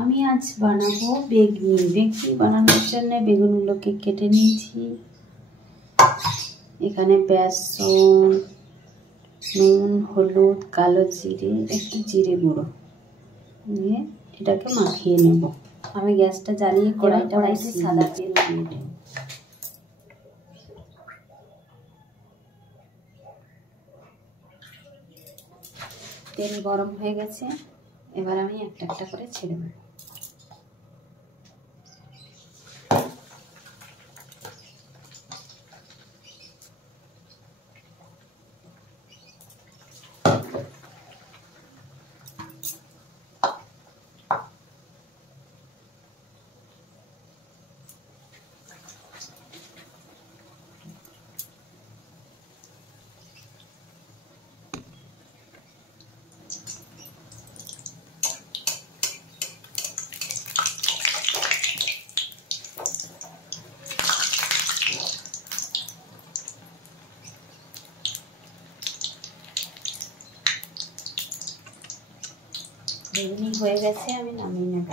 আমি আজ বানাবো বেগনি। বেগনি বানানোর জন্য বেগুনগুলোকে কেটে নিয়েছি। এখানে বেসন, নুন, হলুদ, কালো জিরে, একটু জিরে গুঁড়ো দিয়ে এটাকে মাখিয়ে নেব। আমি গ্যাসটা জ্বালিয়ে কড়াইতে সাদা তেল দিয়ে দেব। তেল গরম হয়ে গেছে, এবার আমি একটা একটা করে ছেড়ে দেব। বেগুনি হয়ে গেছে, আমি নামিয়ে নেব।